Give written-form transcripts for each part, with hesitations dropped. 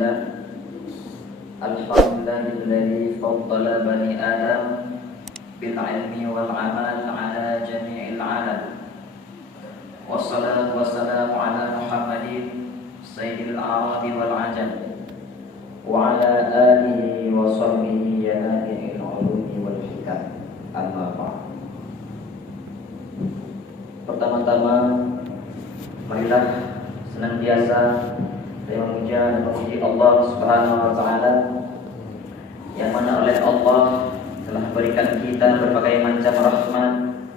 Alhamdulillah. Alhamdulillahilladzi faddala bani Adam bil ilmi wal amal ala jami'il alam. Wassalatu wassalamu ala Muhammadin sayyidil a'radi wal ajam wa ala alihi wa sahbihi yanahi'il ulumi wal hikam. Amma ba'd. Pertama-tama marilah senantiasa saya memuja dan memuji Allah Subhanahu wa taala yang mana oleh Allah telah berikan kita berbagai macam rahmat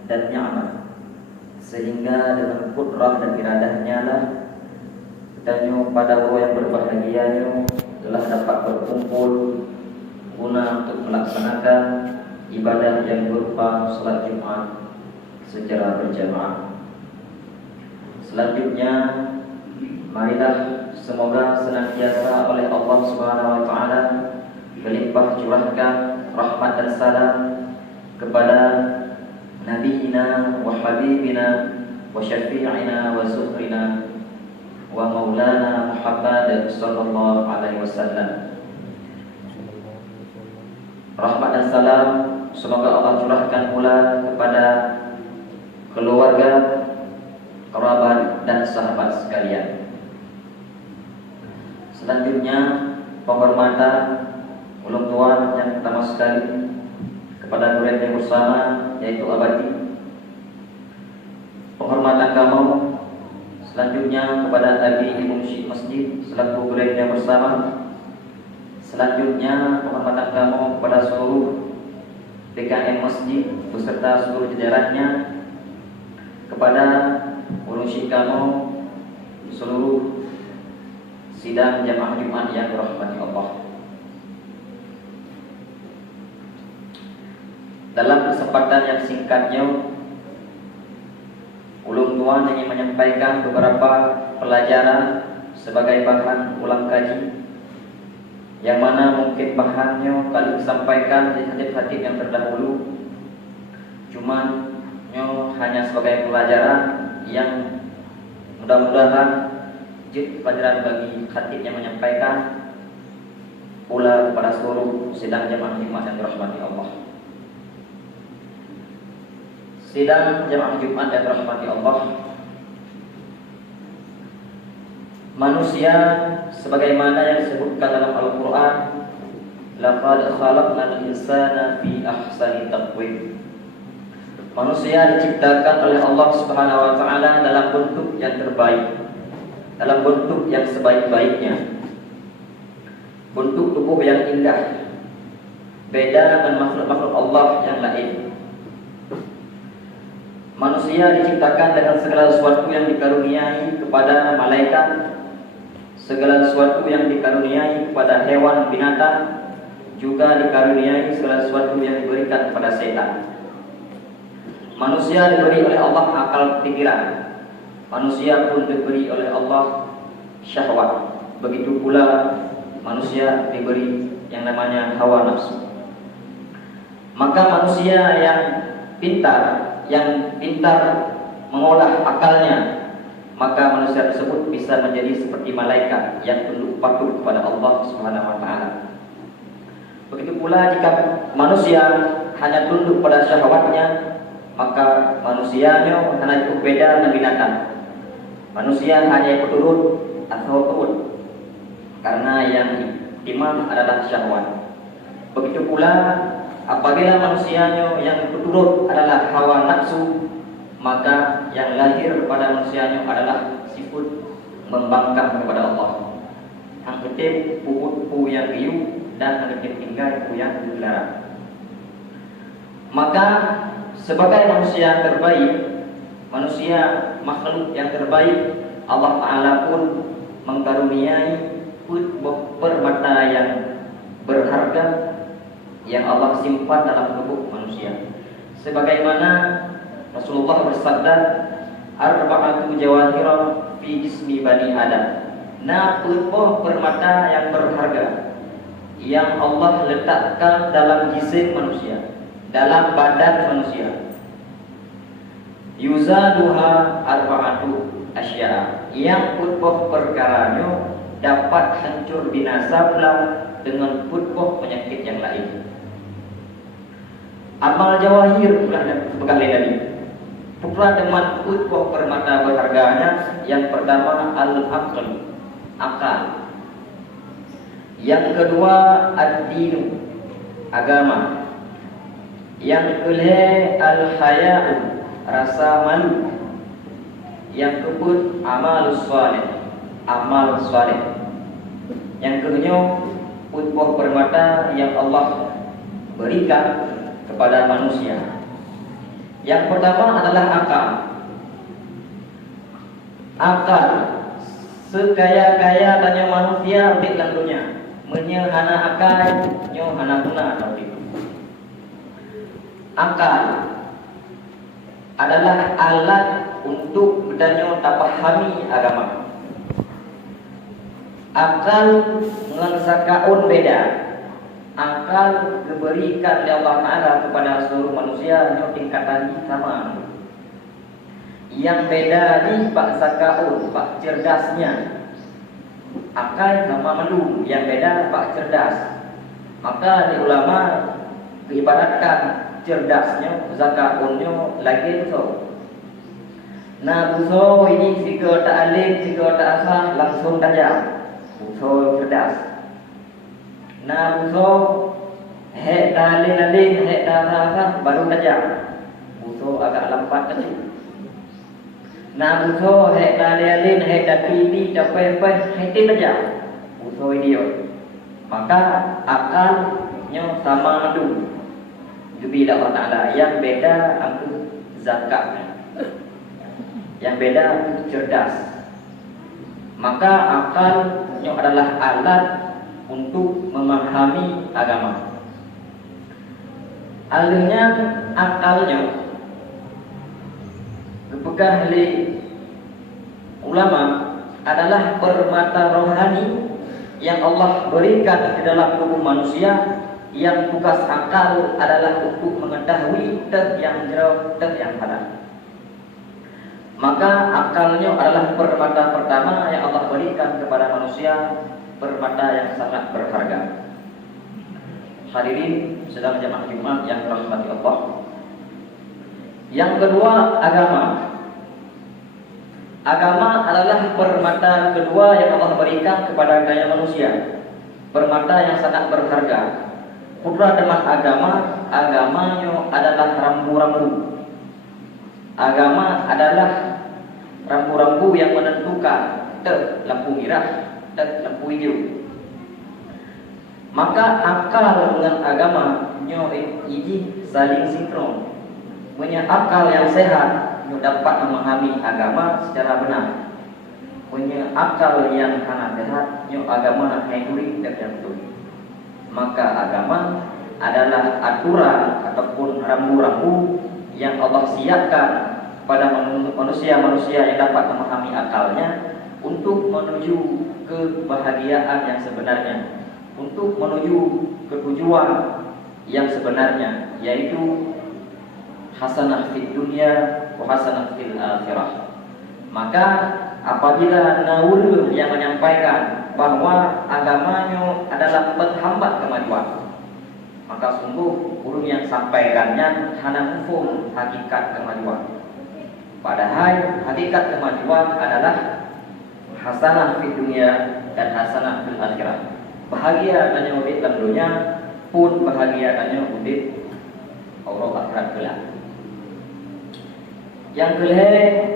dan nikmat, sehingga dengan kudrah dan iradahnya lah kita pada roh yang berbahagianya telah dapat berkumpul guna untuk melaksanakan ibadah yang berupa salat Jumat secara berjamaah. Selanjutnya, marilah semoga senantiasa oleh Allah Subhanahu wa taala melimpah curahkan rahmat dan salam kepada nabiyina wa habibina wa syafi'ina wa zuhrina wa maulana Muhammad sallallahu alaihi wasallam. Rahmat dan salam semoga Allah curahkan pula kepada keluarga, kerabat dan sahabat sekalian. Selanjutnya, penghormatan ulun tuan yang pertama sekali kepada murid yang bersama yaitu abadi. Penghormatan kamu selanjutnya kepada abi ibu masjid selaku murid yang bersama. Selanjutnya, penghormatan kamu kepada seluruh PKM masjid beserta seluruh jajarannya, kepada urusi kamu seluruh sidang jamaah Jumat yang dirahmati Allah. Dalam kesempatan yang singkatnya, ulun tuan ingin menyampaikan beberapa pelajaran sebagai bahan ulang kaji, yang mana mungkin bahannya kali disampaikan di hadis-hadis yang terdahulu, cuman hanya sebagai pelajaran yang mudah-mudahan jadi pelajaran bagi khatib yang menyampaikan pula kepada seluruh sidang jamaah Jumat yang dirahmati Allah. Sidang jamaah Jumat yang dirahmati Allah, manusia sebagaimana yang disebutkan dalam Al-Quran, laqad khalaqnal insana fi ahsani taqwim. Manusia diciptakan oleh Allah Subhanahu wa taala dalam bentuk yang terbaik, dalam bentuk yang sebaik-baiknya, bentuk tubuh yang indah, beda dengan makhluk-makhluk Allah yang lain. Manusia diciptakan dengan segala sesuatu yang dikaruniai kepada malaikat, segala sesuatu yang dikaruniai kepada hewan binatang, juga dikaruniai segala sesuatu yang diberikan kepada setan. Manusia diberi oleh Allah akal pikiran, manusia pun diberi oleh Allah syahwat. Begitu pula manusia diberi yang namanya hawa nafsu. Maka manusia yang pintar mengolah akalnya, maka manusia tersebut bisa menjadi seperti malaikat yang tunduk patuh kepada Allah Subhanahu wa taala. Begitu pula jika manusia hanya tunduk pada syahwatnya, maka manusianya hanya cukup beda dengan binatang. Manusia hanya ikut turut atau turut, karena yang imam adalah syahwat. Begitu pula apabila manusianya yang ikut turut adalah hawa nafsu, maka yang lahir pada manusianya adalah sifat membangkang kepada Allah. Yang ketip pu yang riuh dan yang ketip tinggal pu yang dilarang. Maka sebagai manusia terbaik, manusia makhluk yang terbaik, Allah Ta'ala pun mengkaruniai permata yang berharga yang Allah simpan dalam tubuh manusia. Sebagaimana Rasulullah bersabda, arba'atu jawahira fi jismi bani Adam. Nah, permata yang berharga yang Allah letakkan dalam jisim manusia, dalam badan manusia. Yuzaduha arba'atu asya, yang putbah perkaranya dapat hancur binasa pula dengan putpoh penyakit yang lain. Amal jawahir pula sekali tadi. Pula dengan putpoh permata berharganya, yang pertama al-aql, akal. Yang kedua ad-dinu, agama. Yang kedua al-haya'u, rasa malu. Yang keempat amalus salih, amal salih. Yang kelima putpoh permata yang Allah berikan kepada manusia. Yang pertama adalah akal. Akal sekaya-kaya tanya manusia di dalam dunia, menye hana akal, nyo hana guna atau itu. Akal adalah alat untuk berdanyo tapahami agama. Akal dengan sakaun beda. Akal diberikan oleh Allah Ta'ala kepada seluruh manusia yang tingkatan sama. Yang beda di pak sakaun, pak cerdasnya. Akal sama melu, yang beda pak cerdas. Maka di ulama diibaratkan cerdasnya, zakaunnya lagi so. Nah buso ini jika tak alim, jika tak asah langsung tajam. Buso cerdas. Nah buso hek dalin-dalin, hek dasar baru tajam. Buso agak lambat kecil. Nah buso hek dalin-dalin, hek dapili, capek-capek, hek tajam. Buso idiot. Maka akalnya sama madu. Jadi Allah Ta'ala yang beda aku zakatnya. Yang beda aku cerdas. Maka akalnya adalah alat untuk memahami agama. Alihnya akalnya dipegang oleh ulama adalah permata rohani yang Allah berikan di dalam tubuh manusia, yang tugas akal adalah untuk mengetahui tek yang jauh, tek yang hadap. Maka akalnya adalah permata pertama yang Allah berikan kepada manusia, permata yang sangat berharga. Hadirin sedang jemaah Jumat yang dirahmati Allah. Yang kedua agama. Agama adalah permata kedua yang Allah berikan kepada daya manusia, permata yang sangat berharga. Putra dengan agama, agamanya adalah rambu-rambu. Agama adalah rambu-rambu yang menentukan tek lampu merah, tek lampu hijau. Maka akal dengan agama nyo ini saling sinkron. Punya akal yang sehat nyo dapat memahami agama secara benar. Punya akal yang hana sehat nyo agama haiduri dan betul. Maka agama adalah aturan ataupun rambu-rambu yang Allah siapkan pada manusia-manusia yang dapat memahami akalnya untuk menuju kebahagiaan yang sebenarnya, untuk menuju ke tujuan yang sebenarnya, yaitu hasanah fid dunya wa hasanah fil akhirah. Maka apabila Nawawi yang menyampaikan bahwa agamanya adalah penghambat kemajuan, maka sungguh guru yang sampaikannya hanya mufhum hakikat kemajuan. Padahal hakikat kemajuan adalah hasanah fid dunya dan hasanah fil akhirah. Bahagia tanya udit dalam dunia pun bahagia tanya udit Allah akhirat kelak. Yang kedua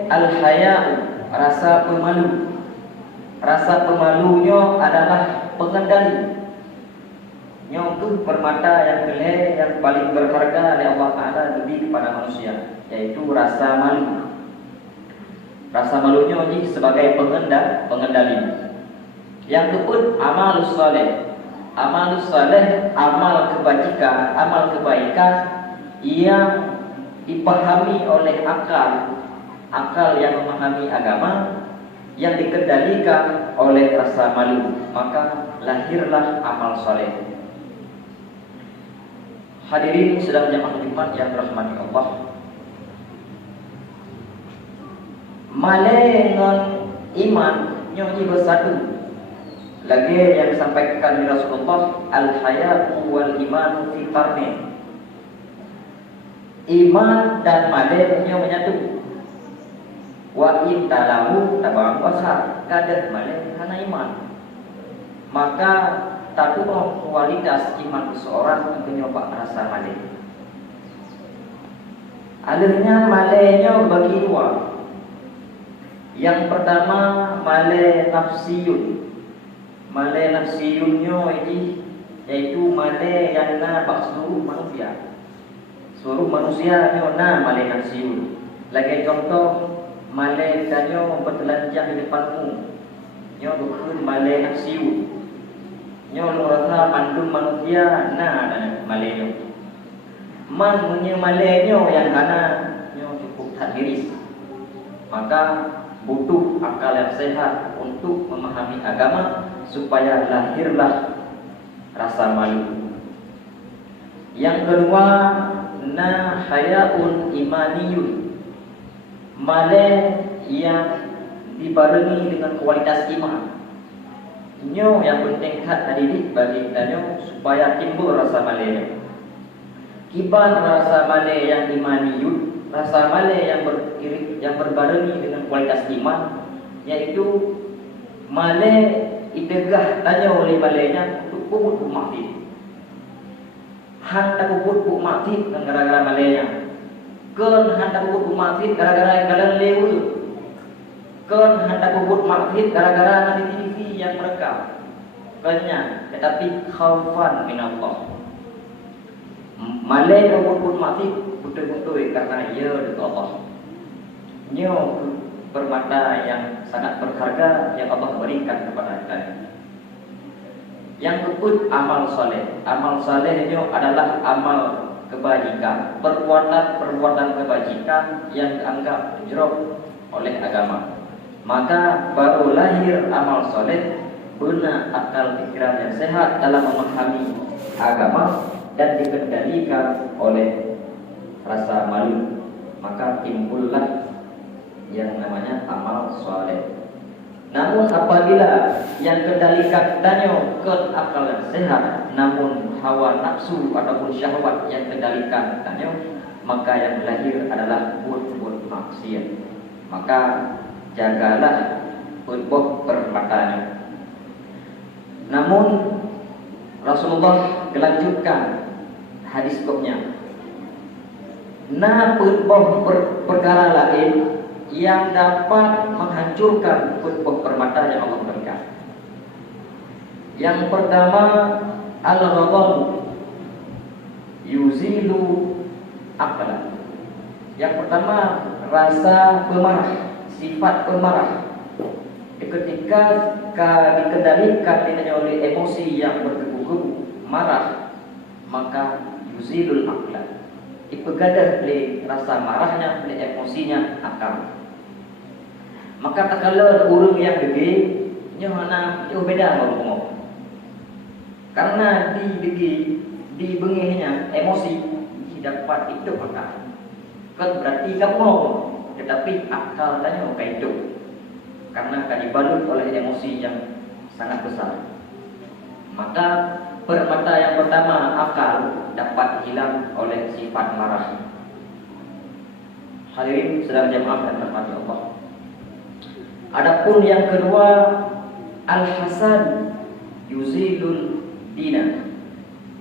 al-haya'u, rasa pemalu. Rasa pemalunya adalah pengendali. Itu permata yang kedua yang paling berharga oleh Allah Ta'ala lebih kepada manusia, yaitu rasa malu. Rasa malunya ini sebagai pengendali. Yang kedua amalus saleh. Amalus saleh, amal kebajikan, amal kebaikan yang dipahami oleh akal yang memahami agama, yang dikendalikan oleh rasa malu, maka lahirlah amal saleh. Hadirin sedang jemaah Jumat yang dirahmati Allah. Malengon iman nyonya bersatu. Lagi yang disampaikan oleh Rasulullah, al-haya'u wal imanu fi qarnain. Iman dan malainya menyatu. Wa in talahu tabang wasa kadat malaik karena iman. Maka tadu kualitas iman seseorang menyoba rasa malaik. Alirnya malaiknya bagi dua. Yang pertama malai nafsiyun. Malai nafsiyunnya ini yaitu malai yang nampak seluruh manusia. Seluruh manusia na malai nafsiyun. Lagi contoh malai danyo bertelanjang di depanmu. Nyo bukan malai nafsiyun. Nyo lu rasa mandum manusia na dan malai nyo. Man punya malai nyo yang kana nyo cukup hadiris. Maka butuh akal yang sehat untuk memahami agama supaya lahirlah rasa malu. Yang kedua, na hayaun imaniyun. Malai yang dibarengi dengan kualitas iman. Nyo yang penting hadirik bagi kita nyo supaya timbul rasa malai. Kiban rasa malai yang imaniyun, rasa malai yang berbarengi dengan kualitas iman, yaitu malai idegah tanya oleh malainya untuk kubut mati. Han tak kubut mati gara-gara malainya. Ken han tak kubut mati gara-gara kalian lewul. Ken han tak kubut mati gara-gara nanti TV yang merekam. Kenya, tetapi khaufan min Allah. Malai kubut mati betul-betul karena ia dari Allah. Nyo permata yang sangat berharga yang Allah berikan kepada kita. Yang kedua amal saleh. Amal salehnya adalah amal kebajikan, perbuatan kebajikan yang dianggap jerok oleh agama. Maka baru lahir amal saleh, guna akal pikiran yang sehat dalam memahami agama dan dikendalikan oleh rasa malu. Maka timbullah yang namanya amal soleh. Namun apabila yang kendalikan danyo ke akal yang sehat, namun hawa nafsu ataupun syahwat yang kendalikan danyo, maka yang lahir adalah buat maksiat. Maka jagalah buat permatanya. Namun Rasulullah melanjutkan hadis kopnya. Na perkara lain yang dapat menghancurkan putbah permata yang Allah berikan. Yang pertama al-ghadab yuzilu aqla. Yang pertama rasa pemarah, sifat pemarah. Ketika dikendalikan oleh emosi yang bergebu-gebu, marah, maka yuzilul aqla. Dipegadah oleh rasa marahnya, oleh emosinya akal. Maka tak kala orang yang degi, nyo mana jauh beda ngomong. Karena di bengihnya emosi dapat hidup akal. Kan berarti kamu tetapi akal tanya mau hidup. Karena akan dibalut oleh emosi yang sangat besar. Maka permata yang pertama akal dapat hilang oleh sifat marah. Hadirin sedang jemaah dan rahmati Allah. Adapun yang kedua al-hasad yuzilul dina.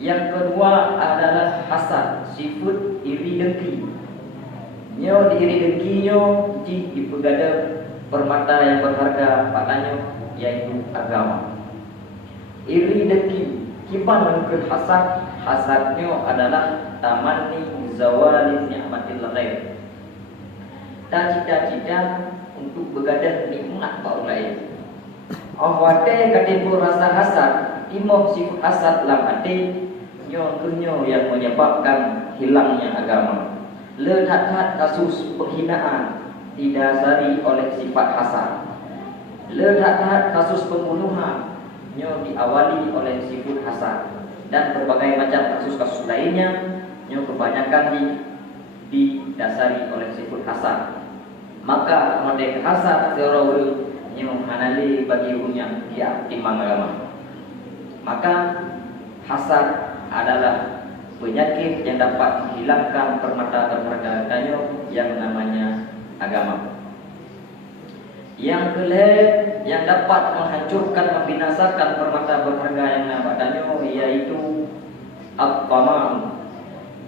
Yang kedua adalah hasad, sifat iri dengki. Nyo iri dengkinyo dipegada permata yang berharga padanya yaitu agama. Iri dengki kipan ke hasad, hasadnya adalah tamanni zawalin ni'matil ghair. Dan cita-cita untuk begadah nikmat orang lain. Awate katimbul rasa hasad, timoh sifat hasad dalam hati nyo yang menyebabkan hilangnya agama. Lehat-hat kasus penghinaan didasari oleh sifat hasad. Lehat-hat kasus pembunuhan nyo diawali oleh sifat hasad. Dan berbagai macam kasus-kasus lainnya nyo kebanyakan didasari oleh sifat hasad. Maka model hasad teori nyo hanali bagi umumnya dia imam agama. Maka hasad adalah penyakit yang dapat menghilangkan permata berharga danyo yang namanya agama. Yang kedua, yang dapat menghancurkan, membinasakan permata berharga yang namanya danyo yaitu at-tamam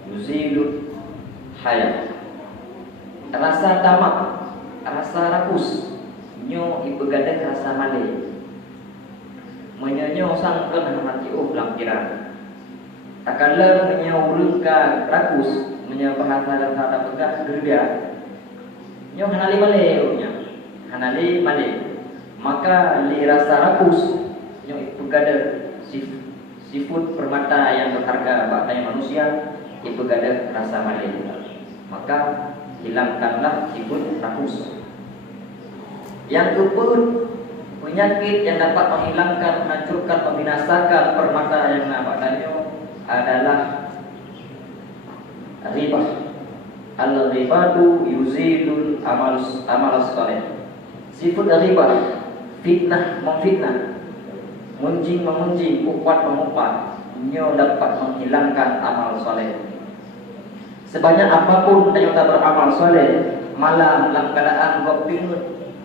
yuzilut hayat. Rasa tamak, rasa rakus, nyo ibegadeng rasa malai. Menyonyo sangkan hati ulang kira. Takala menyawurungka rakus, menyabahasa dan tak pegang gerda. Nyo hanali malai nya. Hanali malai. Maka li rasa rakus, nyo ibegadeng sifat permata yang berharga bagi manusia, ibegadeng rasa malai. Maka hilangkanlah sifat rakus. Yang keempat, penyakit yang dapat menghilangkan, menghancurkan, membinasakan permata yang namanya adalah riba. Al-ribatu yuzilul amal saleh. Sifat riba, fitnah memfitnah, munjing memunjing, upat mengupat, nyo dapat menghilangkan amal saleh. Sebanyak apapun yang tak beramal saleh, malam dalam keadaan goping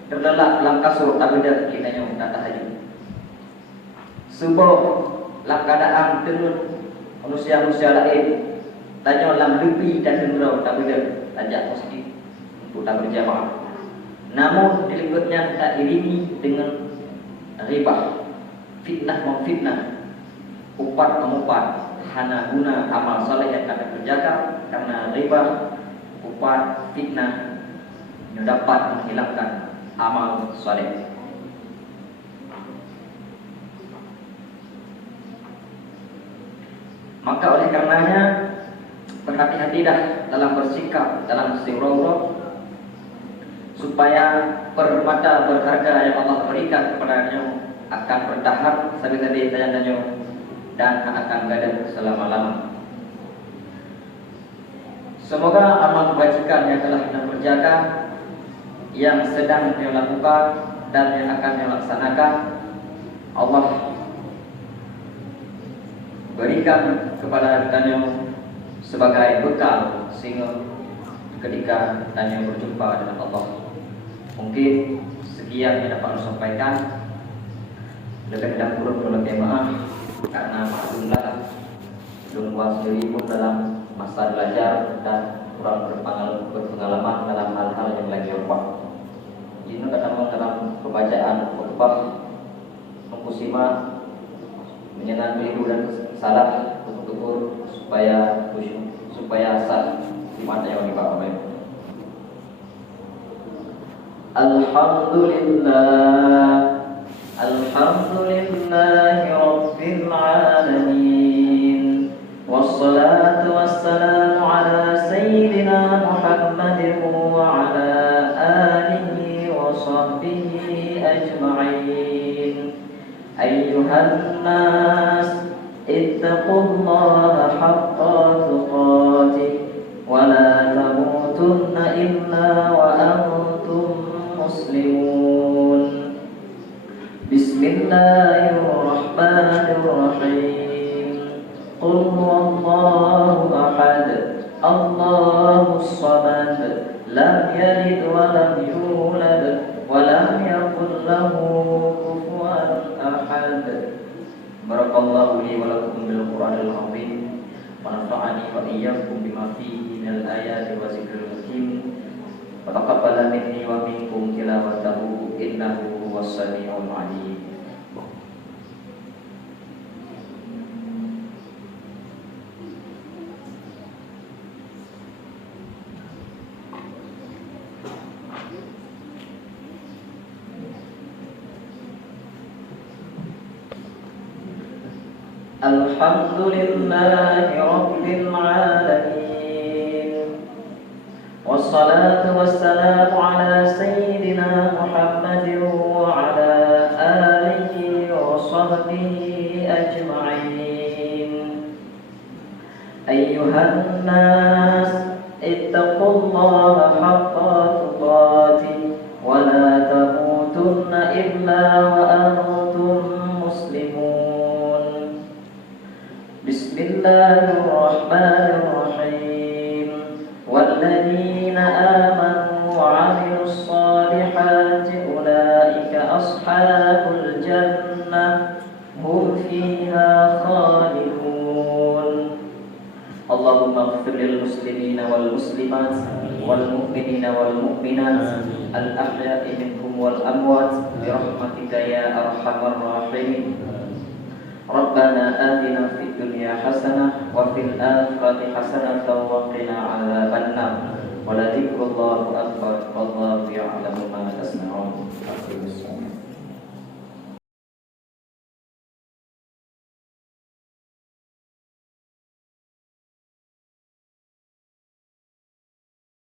terlelap dalam kasur tak beda kita nyo tak tahajud. Subuh dalam keadaan tenun manusia-manusia lain tanya dalam lepi dan dengrau tak beda ajak masjid untuk tak berjamaah. Namun diliputnya tak iringi dengan riba, fitnah memfitnah, upat mengupat, hana guna amal saleh yang kami kerjakan karena riba, upat, fitnah yang dapat menghilangkan amal saleh. Maka oleh karenanya berhati-hatilah dalam bersikap, dalam siraulah, supaya permata berharga yang Allah berikan kepadanya akan bertahan sampai tadi tayangnya dan akan ada selama-lama. Semoga amal kebajikan yang telah kita kerjakan, yang sedang dia lakukan dan yang akan dia laksanakan, Allah berikan kepada Daniel sebagai bekal sehingga ketika Daniel berjumpa dengan Allah. Mungkin sekian yang dapat saya sampaikan. Lebih tidak kurang lebih maaf karena maklumlah belum sendiri pun dalam masa belajar dan kurang berpengalaman dalam hal-hal yang lagi lupa. Ini kadang dalam pembacaan khutbah mengkusima menyenang keliru dan salah untuk supaya khusyuk, supaya sah di mata yang dipakai. Alhamdulillahi Rabbil Alamin. Wassalatu wassalamu ala Sayyidina Muhammadin wa ala alihi wa sahbihi ajma'in. Ayyuhan nas ittaqullaha haqqa tuqatih wa la tamutunna illa wa antum muslimun. Bismillahirrahmanirrahim. Qul huwallahu ahad, Allahus samad, lam yalid wa lam yulad wa lam yakul lahu kufuwan ahad. Barakallahu li wa lakum bil Qur'anil azim wa nafa'ani wa iyyakum bima fihi minal ayati wa zikril hakim. Wa taqabbala minni wa minkum tilawatahu innahu huwas samiul alim. Alhamdulillahi Rabbil Alamin. Wassalatu wassalamu ala Sayyidina Muhammadin wa ala alihi wa sahbihi ajma'in. Ayyuhan nas ittaqullaha haqqa tuqatih wa la tamutunna إلا وأنتم مسلمون. بسم الله الرحمن الرحيم. والذين آمنوا وعملوا الصالحات أولئك أصحاب الجنة هم فيها خالدون. اللهم اغفر للمسلمين والمسلمات والمؤمنين والمؤمنات الأحياء منهم والأموات برحمتك يا أرحم الراحمين. ربنا آتنا في الدنيا حسنة وفي الآخرة حسنة وقنا عذاب النار. ولذكر الله أكبر والله يعلم ما تصنعون.